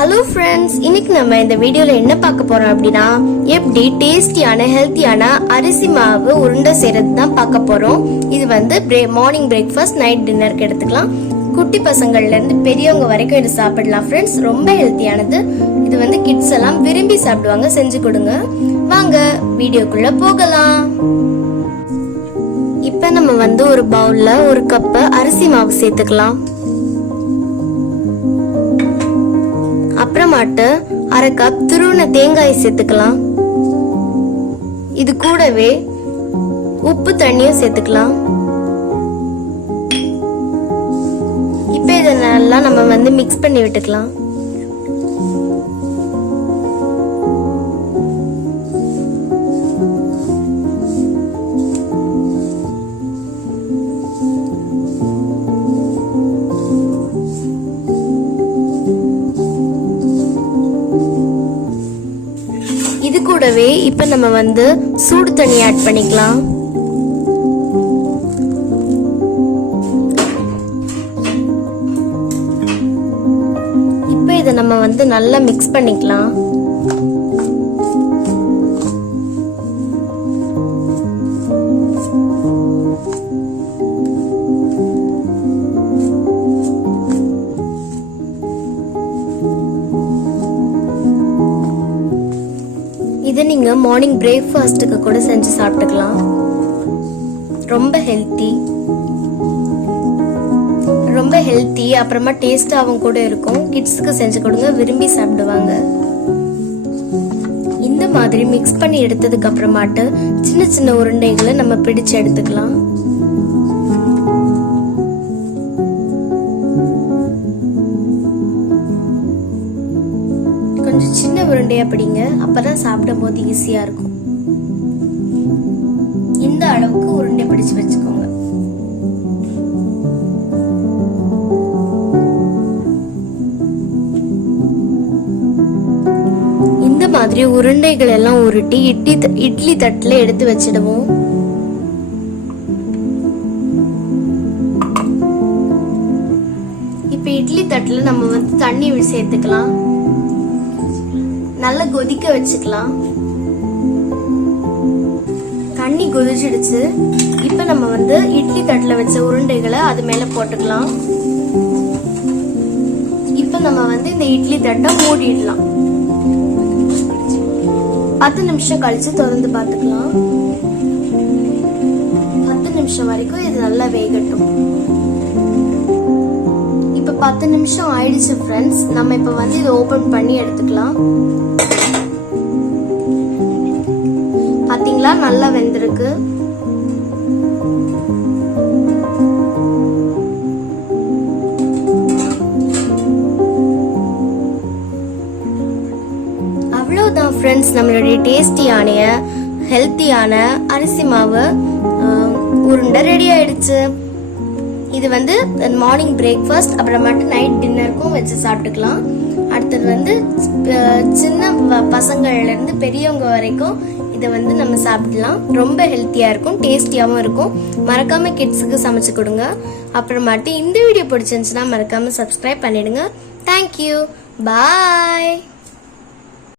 Hello friends இன்னைக்கு நம்ம இந்த வீடியோல என்ன பார்க்க போறோம் அப்படின்னா எப்படி டேஸ்டியான ஹெல்த்தியான அரிசி மாவு உருண்டை செய்யறது தான் பார்க்க போறோம். இது வந்து மார்னிங் பிரேக்ஃபாஸ்ட் நைட் டின்னருக்கு எடுத்துக்கலாம். குட்டி பசங்கள்ல இருந்து பெரியவங்க வரைக்கும் இது சாப்பிடலாம் ஃப்ரெண்ட்ஸ் ரொம்ப ஹெல்த்தியானது இது வந்து கிட்ஸ் எல்லாம் விரும்பி சாப்பிடுவாங்க. செஞ்சு கொடுங்க. வாங்க வீடியோக்குள்ள போகலாம். இப்போ நம்ம வந்து ஒரு பவுல்ல ஒரு கப்பு அரிசி மாவு சேர்த்துக்கலாம். அப்புறமாட்டு அரை கப் துருவன தேங்காய் சேர்த்துக்கலாம். இது கூடவே உப்பு தண்ணியும் சேர்த்துக்கலாம். இப்போ இதை நல்லா நம்ம வந்து மிக்ஸ் பண்ணி விட்டுக்கலாம். கூடவே இப்போ நம்ம வந்து சூடு தண்ணி ஆட் பண்ணிக்கலாம். இப்போ இதை நம்ம வந்து நல்லா மிக்ஸ் பண்ணிக்கலாம். இதை நீங்கள் மார்னிங் பிரேக்ஃபாஸ்ட்டுக்கு கூட செஞ்சு சாப்பிட்டுக்கலாம். ரொம்ப ஹெல்த்தி ரொம்ப ஹெல்த்தி அப்புறமா டேஸ்டாகவும் கூட இருக்கும். கிட்ஸுக்கு செஞ்சு கொடுங்க விரும்பி சாப்பிடுவாங்க. இந்த மாதிரி மிக்ஸ் பண்ணி எடுத்ததுக்கு அப்புறமாட்டு சின்ன சின்ன உருண்டைகளை நம்ம பிடிச்சு எடுத்துக்கலாம். கொஞ்சம் சின்ன உருண்டையா பிடிங்க. அப்பதான் சாப்பிடும் போது ஈஸியா இருக்கும். இந்த அளவுக்கு உருண்டை பிடிச்சு வச்சுக்கோங்க. இந்த மாதிரி உருண்டைகள் எல்லாம் உருட்டி இட்லி த- இட்லி தட்டுல எடுத்து வச்சிடுவோம். இப்ப இட்லி தட்டுல நம்ம வந்து தண்ணி சேர்த்துக்கலாம். நல்லா கொதிக்க வச்சுக்கலாம். தண்ணி கொதிச்சிடுச்சு. இப்ப நம்ம வந்து இட்லி தட்டுல வச்ச உருண்டைகளை அது மேல போட்டுக்கலாம். இப்ப நம்ம வந்து இந்த இட்லி தட்டை மூடிடலாம். பத்து நிமிஷம் கழிச்சு திறந்து பார்த்துக்கலாம். பத்து நிமிஷம் ஆயிடுச்சு ஃப்ரெண்ட்ஸ் நம்ம இப்போ வந்து இதை ஓப்பன் பண்ணி எடுத்துக்கலாம். பார்த்தீங்களா நல்லா வெந்திருக்கு. அவ்வளோதான் ஃப்ரெண்ட்ஸ் நம்மளுடைய டேஸ்டியான ஹெல்த்தியான அரிசி மாவு உருண்டை ரெடி ஆயிடுச்சு. இது வந்து மார்னிங் பிரேக்ஃபாஸ்ட் அப்புறமாட்டு நைட் டின்னருக்கும் வச்சு சாப்பிட்டுக்கலாம். அடுத்தது வந்து சின்ன பசங்கள்லேருந்து பெரியவங்க வரைக்கும் இதை வந்து நம்ம சாப்பிடலாம். ரொம்ப ஹெல்த்தியாக இருக்கும் டேஸ்டியாகவும் இருக்கும். மறக்காமல் கிட்ஸுக்கு சமைச்சு கொடுங்க. அப்புறமாட்டு இந்த வீடியோ பிடிச்சிருந்துச்சுன்னா மறக்காமல் சப்ஸ்கிரைப் பண்ணிடுங்க. Thank you bye